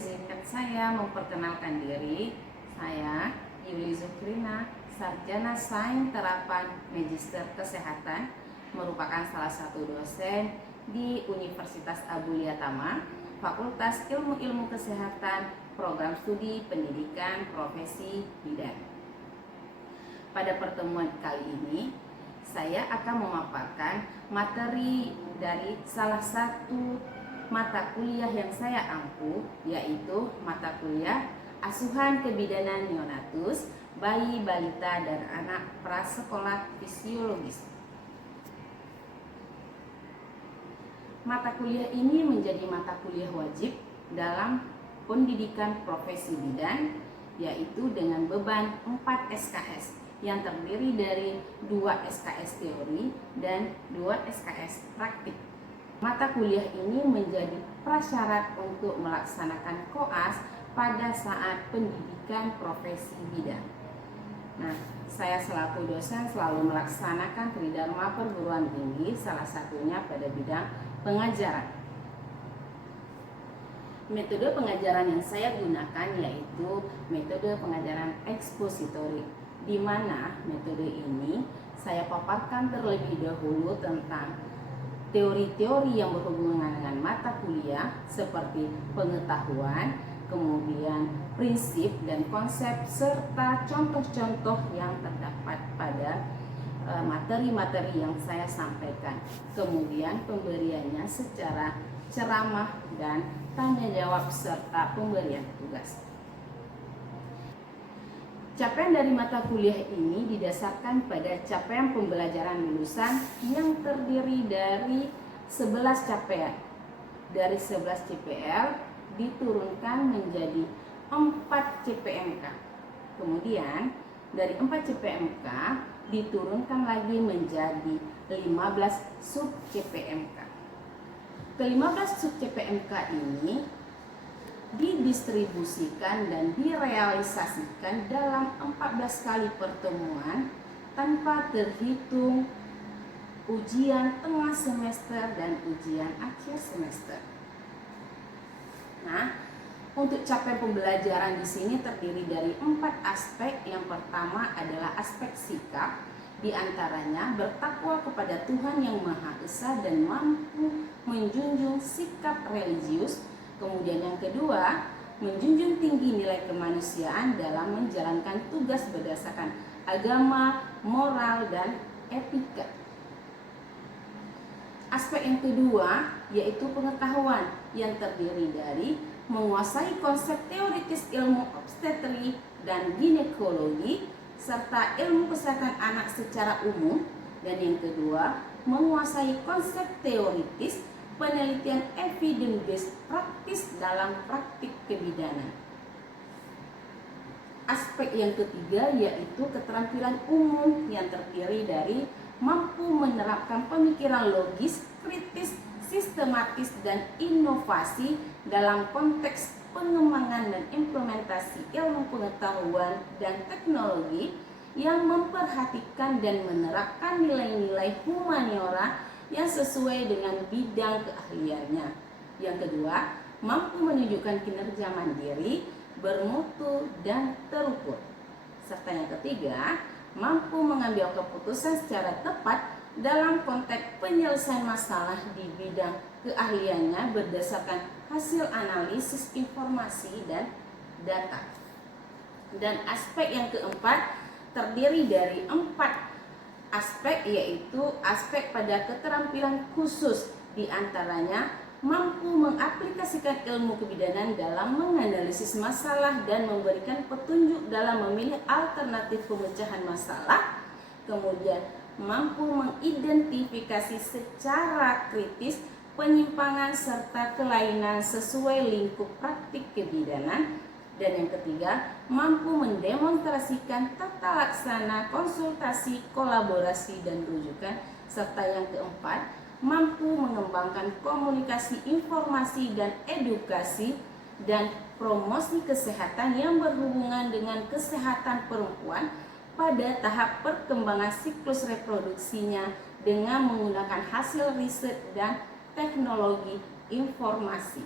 izinkan saya memperkenalkan diri. Saya Yuli Zukrina, Sarjana Sains Terapan Magister Kesehatan, merupakan salah satu dosen di Universitas Abulia Tama, Fakultas Ilmu Kesehatan, Program Studi Pendidikan Profesi Bidan. Pada pertemuan kali ini, saya akan memaparkan materi dari salah satu mata kuliah yang saya ampu, yaitu mata kuliah Asuhan Kebidanan Neonatus, Bayi, Balita, dan Anak Prasekolah Fisiologis. Mata kuliah ini menjadi mata kuliah wajib dalam pendidikan profesi bidan, yaitu dengan beban 4 SKS yang terdiri dari 2 SKS teori dan 2 SKS praktik. Mata kuliah ini menjadi prasyarat untuk melaksanakan koas pada saat pendidikan profesi bidan. Nah, saya selaku dosen selalu melaksanakan tridharma perguruan tinggi, salah satunya pada bidang pengajaran. Metode pengajaran yang saya gunakan yaitu metode pengajaran ekspositori, di mana metode ini saya paparkan terlebih dahulu tentang teori-teori yang berhubungan dengan mata kuliah seperti pengetahuan, kemudian prinsip dan konsep, serta contoh-contoh yang terdapat pada materi-materi yang saya sampaikan. Kemudian pemberiannya secara ceramah dan tanya jawab serta pemberian tugas. Capaian dari mata kuliah ini didasarkan pada capaian pembelajaran lulusan yang terdiri dari 11 capaian. Dari 11 CPL diturunkan menjadi 4 CPMK. Kemudian dari 4 CPMK diturunkan lagi menjadi 15 sub CPMK. Ke-15 sub CPMK ini didistribusikan dan direalisasikan dalam 14 kali pertemuan tanpa terhitung ujian tengah semester dan ujian akhir semester. Nah, untuk capaian pembelajaran di sini terdiri dari 4 aspek. Yang pertama adalah aspek sikap, di antaranya bertakwa kepada Tuhan Yang Maha Esa dan mampu menjunjung sikap religius. Kemudian yang kedua, menjunjung tinggi nilai kemanusiaan dalam menjalankan tugas berdasarkan agama, moral, dan etika. Aspek yang kedua yaitu pengetahuan yang terdiri dari menguasai konsep teoritis ilmu obstetri dan ginekologi serta ilmu kesehatan anak secara umum. Dan yang kedua, menguasai konsep teoritis penelitian evidence based praktis dalam praktik kebidanan. Aspek yang ketiga yaitu keterampilan umum yang terdiri dari mampu menerapkan pemikiran logis, kritis, sistematis, dan inovasi dalam konteks pengembangan dan implementasi ilmu pengetahuan dan teknologi yang memperhatikan dan menerapkan nilai-nilai humaniora yang sesuai dengan bidang keahliannya. Yang kedua, mampu menunjukkan kinerja mandiri, bermutu, dan terukur. Serta yang ketiga, mampu mengambil keputusan secara tepat dalam konteks penyelesaian masalah di bidang keahliannya berdasarkan hasil analisis informasi dan data. Dan aspek yang keempat terdiri dari 4 aspek, yaitu aspek pada keterampilan khusus, di antaranya mampu mengaplikasikan ilmu kebidanan dalam menganalisis masalah dan memberikan petunjuk dalam memilih alternatif pemecahan masalah. Kemudian mampu mengidentifikasi secara kritis penyimpangan serta kelainan sesuai lingkup praktik kebidanan. Dan yang ketiga, mampu mendemonstrasikan tata laksana konsultasi, kolaborasi, dan rujukan. Serta yang keempat, mampu mengembangkan komunikasi, informasi, dan edukasi dan promosi kesehatan yang berhubungan dengan kesehatan perempuan pada tahap perkembangan siklus reproduksinya dengan menggunakan hasil riset dan teknologi informasi.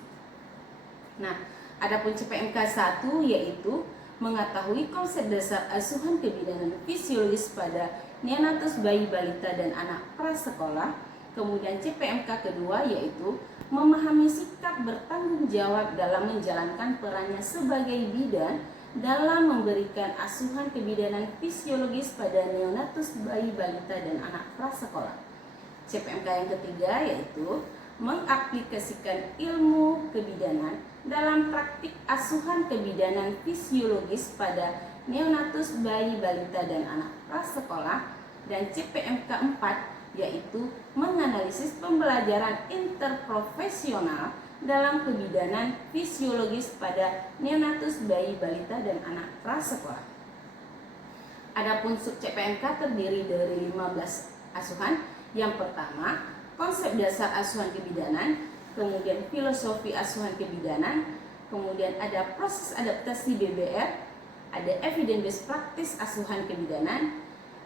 Nah, Adapun CPMK 1 yaitu mengetahui konsep dasar asuhan kebidanan fisiologis pada neonatus, bayi, balita, dan anak prasekolah. Kemudian CPMK kedua yaitu memahami sikap bertanggung jawab dalam menjalankan perannya sebagai bidan dalam memberikan asuhan kebidanan fisiologis pada neonatus, bayi, balita, dan anak prasekolah. CPMK yang ketiga yaitu mengaplikasikan ilmu kebidanan dalam praktik asuhan kebidanan fisiologis pada neonatus, bayi, balita, dan anak prasekolah. Dan CPMK 4 yaitu menganalisis pembelajaran interprofesional dalam kebidanan fisiologis pada neonatus, bayi, balita, dan anak prasekolah. Adapun sub CPMK terdiri dari 15 asuhan. Yang pertama, konsep dasar asuhan kebidanan, kemudian filosofi asuhan kebidanan, kemudian ada proses adaptasi BBR, ada evidence based practice asuhan kebidanan,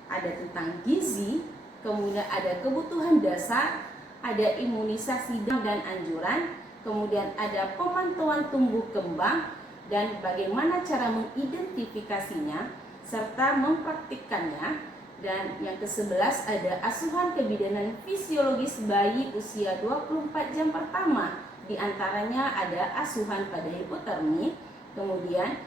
ada tentang gizi, kemudian ada kebutuhan dasar, ada imunisasi dan anjuran, kemudian ada pemantauan tumbuh kembang dan bagaimana cara mengidentifikasinya serta mempraktikkannya. Dan yang ke-11 ada asuhan kebidanan fisiologis bayi usia 24 jam pertama. Di antaranya ada asuhan pada hipotermi, kemudian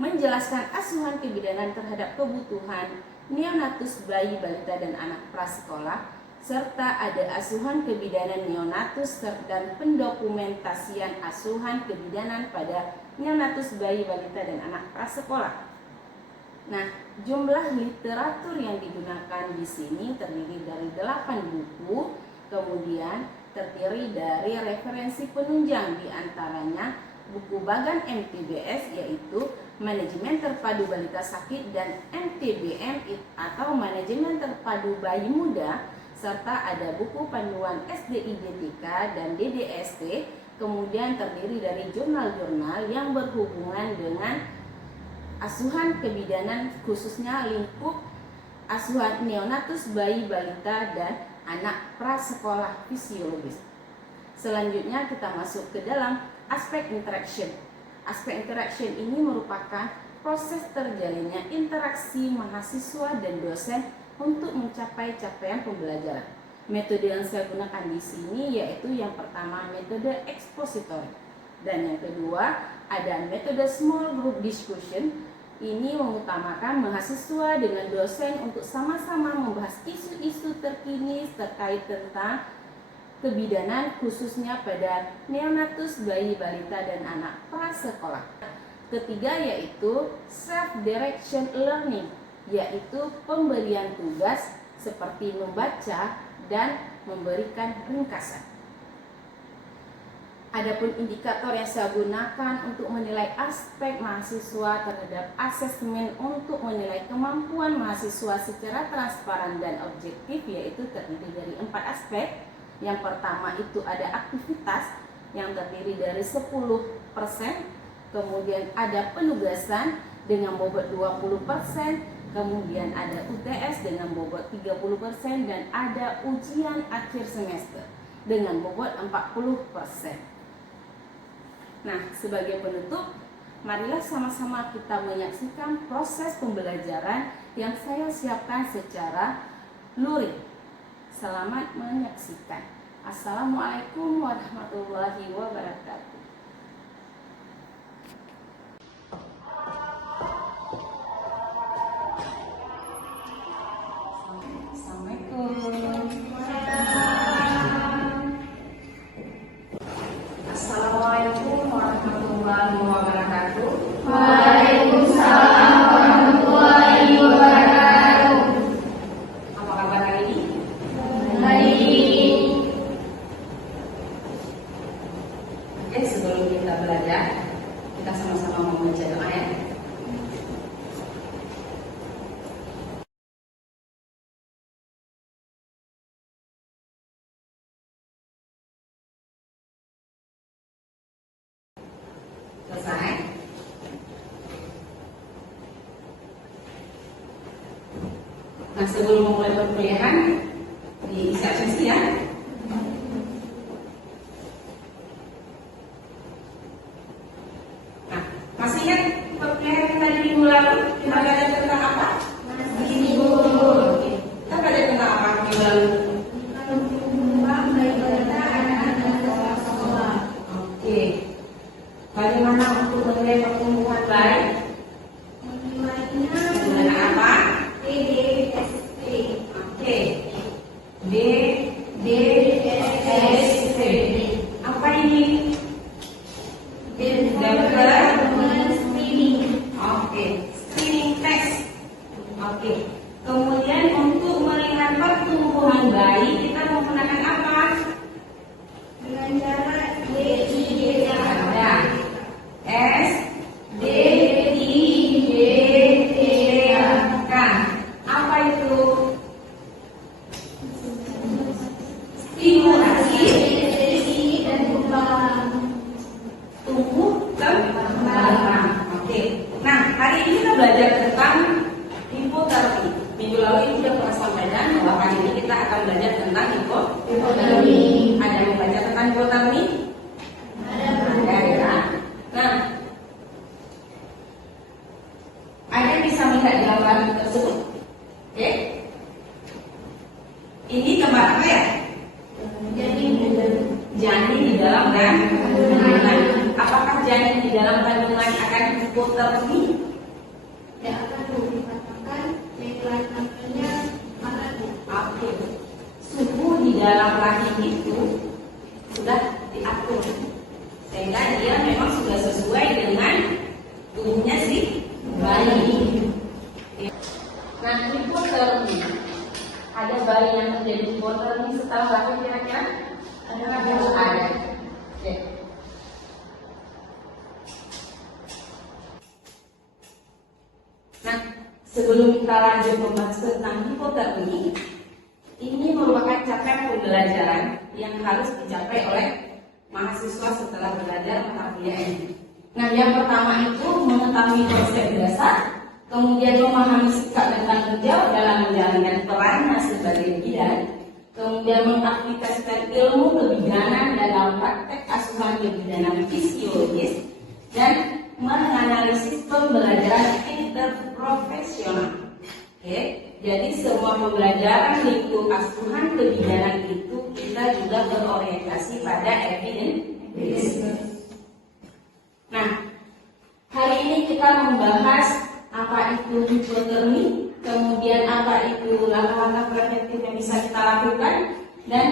menjelaskan asuhan kebidanan terhadap kebutuhan neonatus, bayi, balita, dan anak prasekolah, serta ada asuhan kebidanan neonatus dan pendokumentasian asuhan kebidanan pada neonatus, bayi, balita, dan anak prasekolah. Nah, jumlah literatur yang digunakan di sini terdiri dari 8 buku, kemudian terdiri dari referensi penunjang, di antaranya buku Bagan MTBS yaitu Manajemen Terpadu Balita Sakit dan MTBM atau Manajemen Terpadu Bayi Muda, serta ada buku panduan SDIDTK dan DDST, kemudian terdiri dari jurnal-jurnal yang berhubungan dengan asuhan kebidanan khususnya lingkup asuhan neonatus, bayi, balita, dan anak prasekolah fisiologis. Selanjutnya kita masuk ke dalam aspek interaction. Aspek interaction ini merupakan proses terjalinnya interaksi mahasiswa dan dosen untuk mencapai capaian pembelajaran. Metode yang saya gunakan di sini yaitu yang pertama metode expository, dan yang kedua ada metode small group discussion. Ini mengutamakan mahasiswa dengan dosen untuk sama-sama membahas isu-isu terkini terkait tentang kebidanan khususnya pada neonatus, bayi, balita, dan anak prasekolah. Ketiga yaitu self-direction learning, yaitu pemberian tugas seperti membaca dan memberikan ringkasan. Adapun indikator yang saya gunakan untuk menilai aspek mahasiswa terhadap asesmen untuk menilai kemampuan mahasiswa secara transparan dan objektif yaitu terdiri dari 4 aspek. Yang pertama itu ada aktivitas yang terdiri dari 10%, kemudian ada penugasan dengan bobot 20%, kemudian ada UTS dengan bobot 30%, dan ada ujian akhir semester dengan bobot 40%. Nah, sebagai penutup, marilah sama-sama kita menyaksikan proses pembelajaran yang saya siapkan secara luring. Selamat menyaksikan. Assalamualaikum warahmatullahi wabarakatuh. Assalamualaikum warahmatullahi wabarakatuh. Waalaikumsalam warahmatullahi wabarakatuh. Apa kabar hari ini? Baik. Oke, sebelum kita belajar, kita sama-sama membaca doa ya. Selesai. Nah, sebelum memulai perkuliahan diisi absensi ya. ingat pelajaran kita di minggu lalu? Kita belajar tentang apa? Oke. Kita belajar tentang apa minggu lalu? Oke. Bagaimana untuk menilai pertumbuhan bayi? Menggunakan apa? Oke. DST. Apa ini? Oke. Screening test. Oke. Kemudian untuk melihat pertumbuhan bayi kita menggunakan apa? Ada SDIGK. Apa itu? Stimulasi tumbuh kembang. Oke. Nah, hari ini kita belajar tentang hipoterapi. Minggu lalu ini sudah pernah sampaikan bahwa hari ini kita akan belajar tentang hipoterapi. Ada yang membaca tentang hipoterapi? Ada ya. Nah, ada yang bisa melihat di gambar tersebut? Oke. Ini gambar apa ya? Janin di dalam kandungan. Apakah janin di dalam kandungan akan hipoterapi? Oke. Suhu di dalam rahim itu sudah diatur, sehingga dia memang sudah sesuai dengan tubuhnya si bayi. Nah, hipoterapi. Ada bayi yang terjadi hipoterapi setelah lahir kira-kira? Ada. Oke. Nah, sebelum kita lanjut membahas tentang hipoterapi, ini merupakan capaian pembelajaran yang harus dicapai oleh mahasiswa setelah belajar mata kuliah ini. Nah, yang pertama itu mengetahui konsep dasar, kemudian memahami sikap dan tanggung jawab dalam menjalankan perannya sebagai bidan, kemudian mengaplikasikan ilmu kebidanan dalam praktek asuhan kebidanan fisiologis, dan menganalisis pembelajaran interprofesional. Oke, jadi semua pembelajaran lingkup asuhan kebidanan itu kita juga berorientasi pada evidence. Nah, hari ini kita membahas apa itu hipoterapi, kemudian apa itu langkah-langkah preventif yang bisa kita lakukan, dan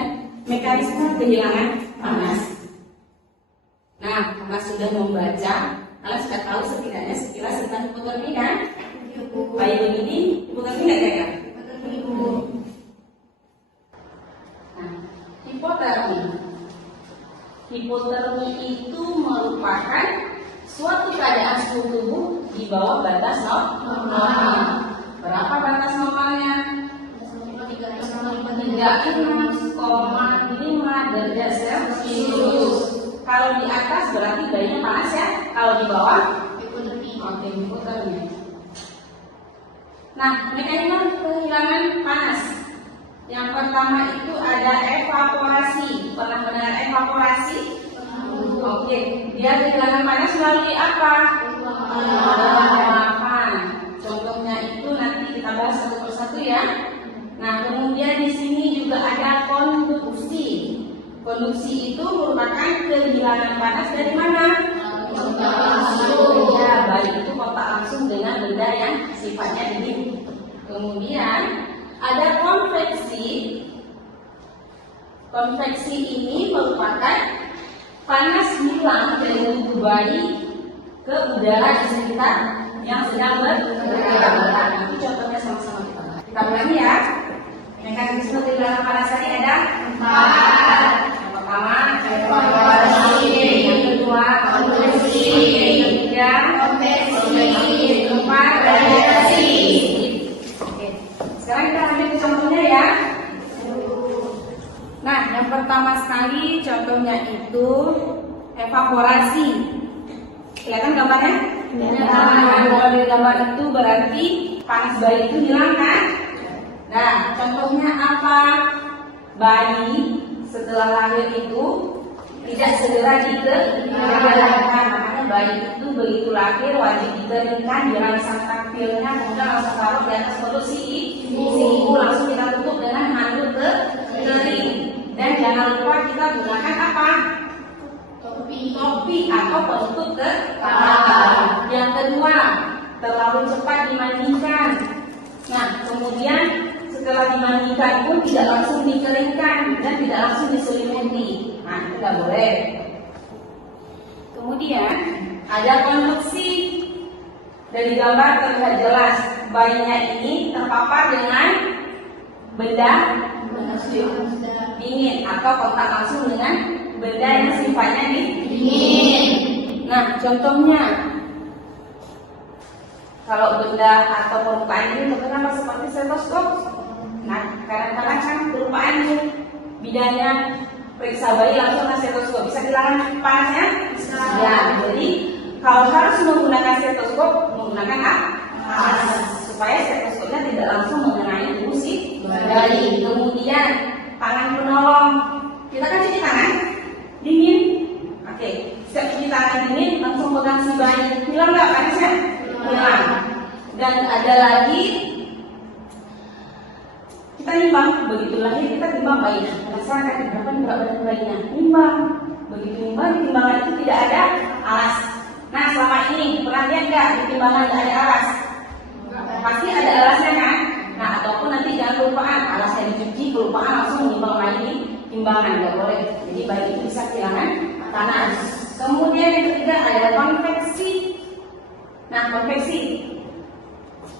mekanisme kehilangan panas. Nah, karena sudah membaca, kalian sudah tahu setidaknya sekilas tentang hipoterapi kan? Bayi begini, hipoterapi nggak kira-kira? Nah, hipoterapi itu merupakan suatu keadaan suhu tubuh di bawah batas normal. Berapa batas normalnya? 36,5 derajat Celcius. Kalau di atas berarti bayinya panas ya. Kalau di bawah, oke, hipoterapi. Nah, mekanisme kehilangan panas. Yang pertama itu ada evaporasi. Pernah mendengar evaporasi? Oke, dia kehilangan panas melalui apa? Pengelapan. Contohnya itu nanti kita bahas satu persatu ya. Nah, kemudian di sini juga ada konduksi. Konduksi itu merupakan kehilangan panas dari mana? Kontak langsung. Ya, bayi itu kontak langsung dengan benda yang sifatnya dingin. Kemudian ada konveksi. Konveksi ini merupakan panas hilang dari tubuh bayi ke udara di sekitar yang sedang bergerak. Nanti contohnya sama-sama kita ulangi ya. Mekanisme kehilangan panas tadi ada 4. Yang pertama evaporasi, yang kedua konveksi, yang ketiga konveksi, keempat radiasi. Oke, sekarang kita lanjut ke contohnya ya. Nah, yang pertama sekali contohnya itu evaporasi. Kelihatan gambarnya? Nah, kalau dari gambar itu berarti panas bayi itu hilang kan? Nah, contohnya apa? Bayi setelah lahir itu tidak segera dikeluarkan, makanya bayi itu begitu lahir wajib dikeringkan, dirangsang taktilnya, kemudian langsung taruh di atas perut si ibu, langsung kita tutup dengan handuk kering. Dan jangan lupa kita gunakan apa? Topi atau penutup kepala. Yang kedua, terlalu cepat dimandikan. Nah, kemudian setelah dimandikan pun tidak langsung dikeringkan dan tidak langsung diselimuti. Nah, itu nggak boleh. Kemudian ada konstruksi. Dari gambar terlihat jelas bayinya ini terpapar dengan benda dingin atau kontak langsung dengan benda yang sifatnya dingin. Nah, contohnya kalau benda atau permukaan ini terkena seperti stetoskop. Nah, kadang-kadang kan kelupaan nih bidannya periksa bayi langsung ke stetoskop. Bisa dihilangkan panasnya? Bisa. Ya, jadi kalau harus menggunakan stetoskop, menggunakan alas supaya stetoskopnya tidak langsung mengenai tubuh si bayi. Kemudian tangan penolong. Kita kan cuci tangan dingin. Oke, setiap cuci tangan dingin langsung pegang si bayi. Hilang nggak panasnya? Hilang. Dan ada lagi kita nimbang, begitu lahir kita timbang bayi. Penasaran kan berapa nih berat badan bayinya? Nimbang. Begitu nimbang di timbangan itu tidak ada alas. Nah, selama ini pernah lihat nggak di timbangan tidak ada alas? Pasti ada alasnya kan? Nah, ataupun nanti jangan kelupaan alasnya dicuci, kelupaan langsung menimbang bayi di timbangan, nggak boleh. Jadi bayi itu bisa kehilangan panas. Kemudian yang ketiga ada konveksi. Nah, konveksi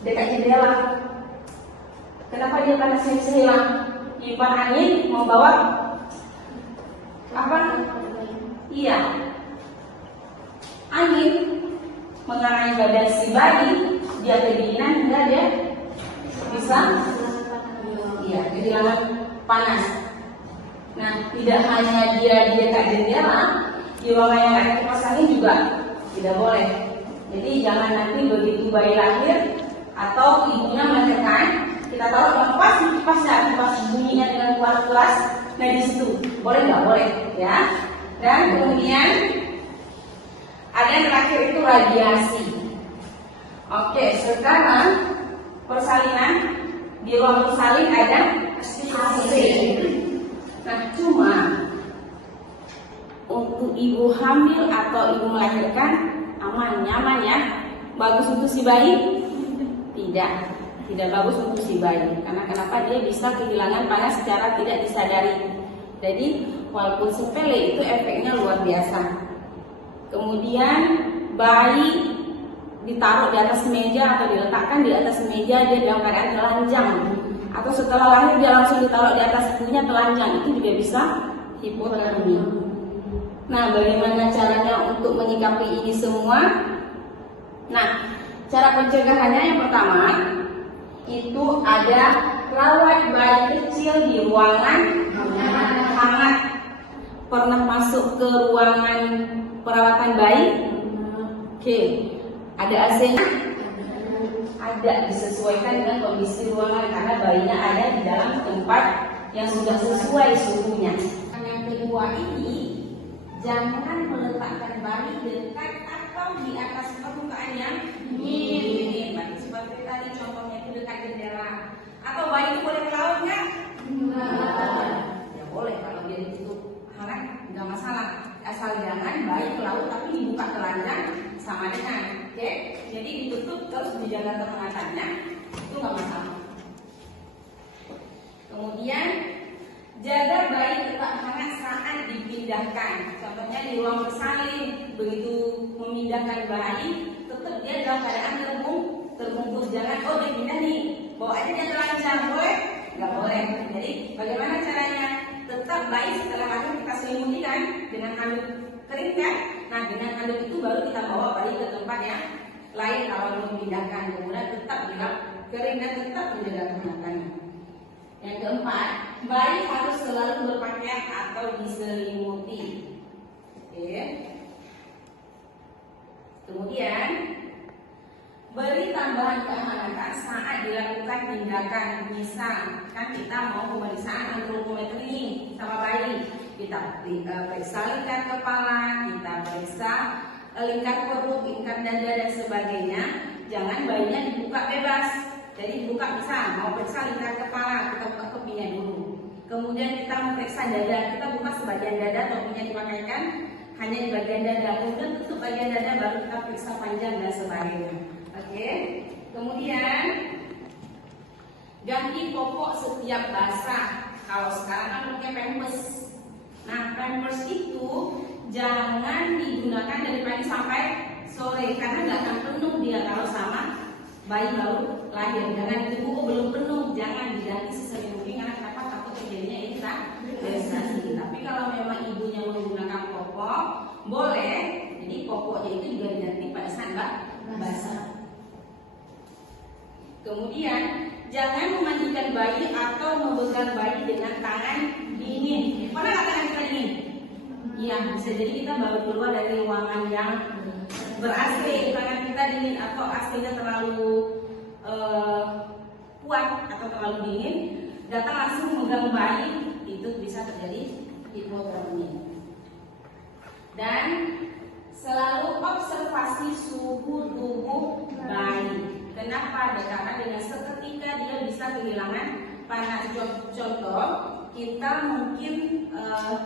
dekat jendela. Kenapa dia panasnya bisa hilang? Kipas angin membawa apa? Iya, angin mengenai badan si bayi, dia kedinginan hingga dia bisa kehilangan panas. Nah, tidak hanya dia di dekat jendela, di ruangan yang ada kipas angin juga tidak boleh. Jadi jangan nanti begitu bayi lahir atau ibunya melahirkan, kita taruh yang pas kipasnya, kipas bunyinya dengan keras, nah di situ boleh nggak boleh, ya. Dan kemudian ada yang terakhir itu radiasi. Oke, sekarang persalinan di ruang bersalin ada AC. Nah, cuma untuk ibu hamil atau ibu melahirkan aman, nyaman ya. Bagus untuk si bayi? Tidak bagus untuk si bayi. Karena kenapa? Dia bisa kehilangan panas secara tidak disadari. Jadi walaupun sepele itu efeknya luar biasa. Kemudian bayi ditaruh di atas meja atau diletakkan di atas meja dia dalam keadaan telanjang, atau setelah lahir dia langsung ditaruh di atas ibunya telanjang, itu juga bisa hipotermi. Nah, bagaimana caranya untuk menyikapi ini semua? Nah, cara pencegahannya yang pertama itu ada rawat bayi kecil di ruangan hangat. Pernah masuk ke ruangan perawatan bayi? Oke. Ada AC-nya? Ada, disesuaikan dengan kondisi ruangan karena bayinya ada di dalam tempat yang sudah sesuai suhunya. Yang kedua ini, jangan meletakkan bayi dekat atau di atas permukaan yang dingin. Seperti tadi contohnya itu dekat jendela. Atau bayi itu boleh ke laut nggak? Ya boleh, kalau dia ditutup hangat nggak masalah. Asal jangan bayi ke laut tapi dibuka telanjang sama dengan, oke? Jadi ditutup terus dijaga kehangatannya, itu nggak masalah. Kemudian jaga bayi tetap hangat saat dipindahkan. Contohnya di ruang bersalin, begitu memindahkan bayi, tetap dia dalam keadaan terbungkus. Jangan dipindah nih, bawa aja dia telanjang, boleh? Nggak boleh. Jadi bagaimana caranya? Tetap bayi setelah lahir kita selimuti kan dengan handuk kering kan? Nah, dengan handuk itu baru kita bawa bayi ke tempat yang lain kalau mau dipindahkan. Kemudian tetap dilap kering dan tetap menjaga kehangatannya. Yang keempat, bayi harus selalu berpakaian atau diselimuti. Oke. Kemudian beri tambahan kehangatan saat dilakukan tindakan. Misal, kan kita mau pemeriksaan antropometri sama bayi. Kita periksa lidah kepala, kita periksa lingkar perut, lingkar dada dan sebagainya. Jangan bayinya dibuka bebas. Jadi dibuka bisa mau periksa lingkar kepala, kita buka topinya dulu. Kemudian kita memeriksa dada, kita buka sebagian dada, topinya dipakaikan hanya di bagian dada. Kemudian tutup bagian dada, baru kita periksa panjang dan sebagainya. Oke. Kemudian ganti popok setiap basah. Kalau sekarang kan pakai pampers. Nah, pampers itu jangan digunakan dari pagi sampai sore karena nggak akan penuh dia kalau sama bayi baru lahir. Jangan ditunggu belum penuh, jangan diganti sesering mungkin karena kenapa takut terjadinya ini dehidrasi. Tapi kalau memang ibunya menggunakan popok, boleh. Jadi popoknya itu juga diganti pada saat basah. Kemudian jangan memandikan bayi atau memegang bayi dengan tangan dingin. Pernah nggak tangan kita dingin? Iya, bisa jadi kita baru keluar dari ruangan yang ber-AC, tangan kita dingin atau AC-nya terlalu kuat atau terlalu dingin, datang langsung memegang bayi, itu bisa terjadi hipotermi. Dan selalu observasi suhu tubuh bayi. Kenapa? Karena dengan seketika dia bisa kehilangan panas. Contoh, kita mungkin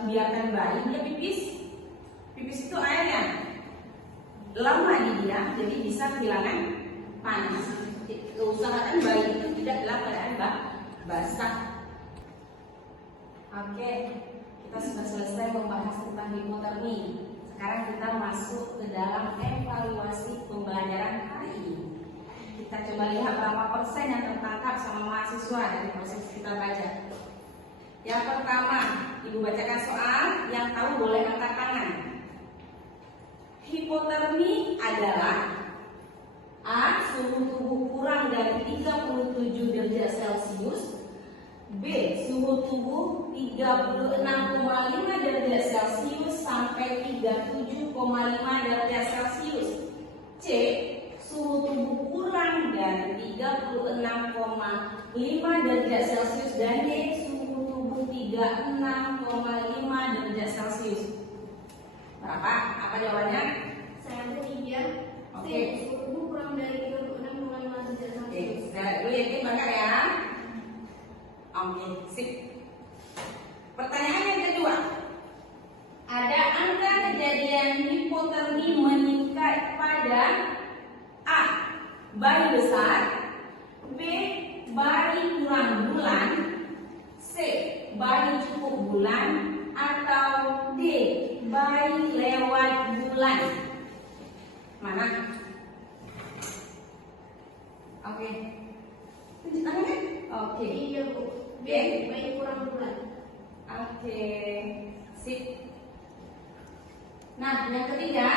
biarkan bayi dia pipis. Pipis itu airnya lama di dia, jadi bisa kehilangan panas. Usahakan bayi itu tidak dalam keadaan basah. Oke, kita sudah selesai membahas tentang hipotermi. Sekarang kita masuk ke dalam evaluasi pembelajaran hari ini. Kita coba lihat berapa persen yang tertangkap sama mahasiswa dari proses kita baca. Yang pertama, Ibu bacakan soal, yang tahu boleh angkat tangan. Hipotermi adalah A. Suhu tubuh kurang dari 37 derajat Celcius. B. Suhu tubuh 36,5 derajat Celcius sampai 37,5 derajat Celcius. C. Suhu tubuh kurang dari 36,5 derajat Celcius. Dan D. Suhu tubuh 36,5 derajat Celcius. Berapa? Apa jawabannya? Saya ketiga. Oke. Suhu tubuh kurang dari 36,5 derajat Oke, Celcius. saya dulu yakin bakal ya. Oke, sip. Pertanyaan yang kedua. Ada angka kejadian hipotermi meningkat pada A. Bayi besar. B. Bayi kurang bulan. C. Bayi cukup bulan. Atau D. Bayi lewat bulan. Mana? Oke. Tunjuk tangannya. Oke. Iya Bu. B. Bayi kurang bulan. Oke. Sip. Nah, yang ketiga,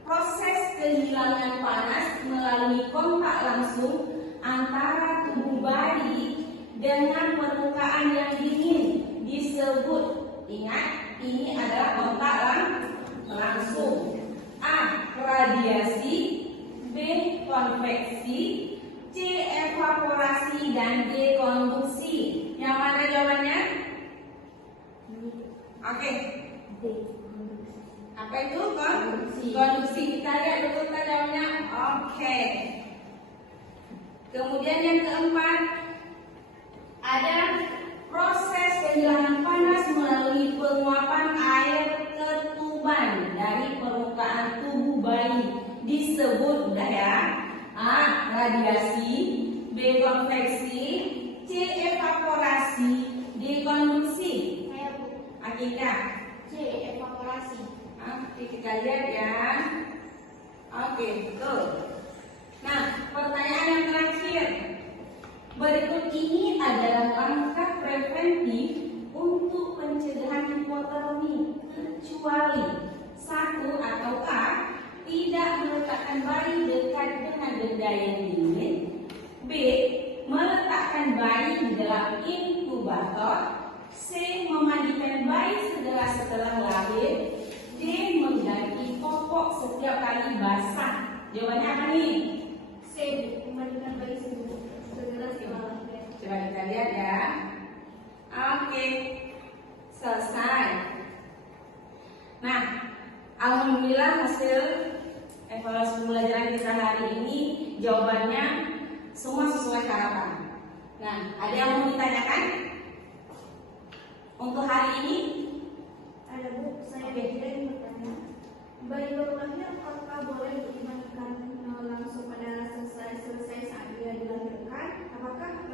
proses kehilangan panas melalui kontak langsung antara tubuh bayi dengan permukaan yang dingin disebut, ingat, ini adalah kontak langsung. A. Radiasi. B. Konveksi. C. Evaporasi. Dan D. Konduksi. Yang mana jawabannya? Oke. Apa itu? Konduksi. Kita lihat dulu jawabannya. Oke. Kemudian yang keempat, ada proses kehilangan panas melalui penguapan air ketuban dari permukaan tubuh bayi disebut, udah ya, A. Radiasi. B. Konveksi. C. Evaporasi. D. Konduksi. Saya Bu. Akikah? C. Evaporasi. Oke, kita lihat ya. Oke, betul. Nah, pertanyaan yang terakhir. Berikut ini adalah langkah preventif untuk pencegahan hipotermi, kecuali 1 atau A. Tidak meletakkan bayi dekat dengan benda yang dingin. B. Meletakkan bayi di dalam inkubator. C. Memandikan bayi segera setelah lahir. D. Mengganti popok setiap kali basah. Jawabannya apa nih? C. Memandikan bayi segera setelah lahir. Coba kita lihat ya. Oke, selesai. Nah, Alhamdulillah hasil evaluasi pembelajaran kita hari ini jawabannya semua sesuai harapan. Nah, ada yang mau ditanyakan? Untuk hari ini? Ada Bu, saya ingin bertanya. Bayi baru lahir apakah boleh dimandikan langsung pada selesai saat dia dilahirkan? Apakah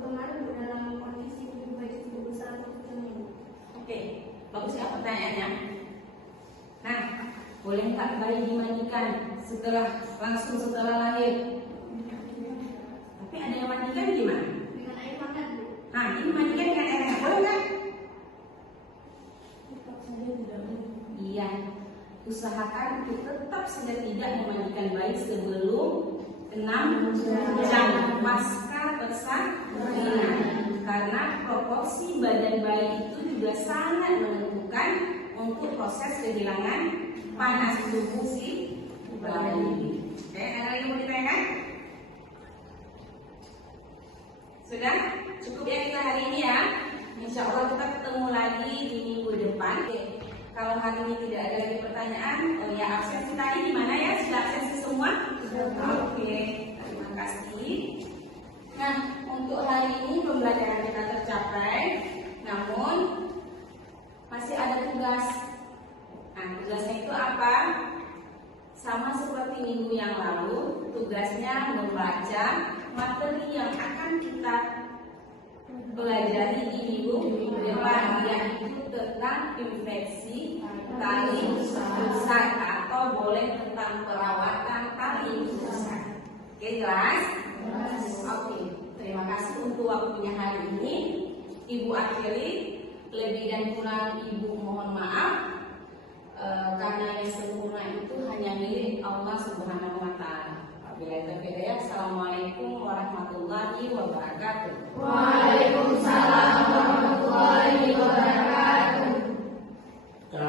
kemarin dalam kondisi tubuh bayi tubuh besar atau kecil? Oke, bagus ya pertanyaannya. Nah, boleh nggak bayi dimandikan langsung setelah lahir? Tapi ada yang mandikan gimana? Dengan air hangat Bu. Nah, ini mandikan dengan air hangat, boleh nggak? Tetap saja tidak boleh. Iya, usahakan untuk tetap saja tidak memandikan bayi sebelum 6 jam pasca persalinan, karena proporsi badan bayi itu juga sangat menentukan untuk proses kehilangan panas tubuh si bayi. Oke, ada lagi mau ditanyakan? Sudah? Cukup ya kita hari ini ya. Insya Allah kita ketemu lagi di minggu depan. Oke. Kalau hari ini tidak ada lagi pertanyaan, oh ya absensi tadi di mana ya? Sudah absensi semua? Oke, terima kasih. Nah, untuk hari ini pembelajaran kita tercapai, namun masih ada tugas. Nah, tugasnya itu apa? Sama seperti minggu yang lalu, tugasnya membaca materi yang akan kita pelajari di minggu depan, yaitu tentang infeksi tali pusat atau boleh tentang perawatan tali pusat. Oke, jelas? Oke, terima kasih untuk waktunya hari ini. Ibu akhiri, lebih dan kurang Ibu mohon maaf, karena yang sempurna itu hanya milik Allah Subhanahu wa Ta'ala.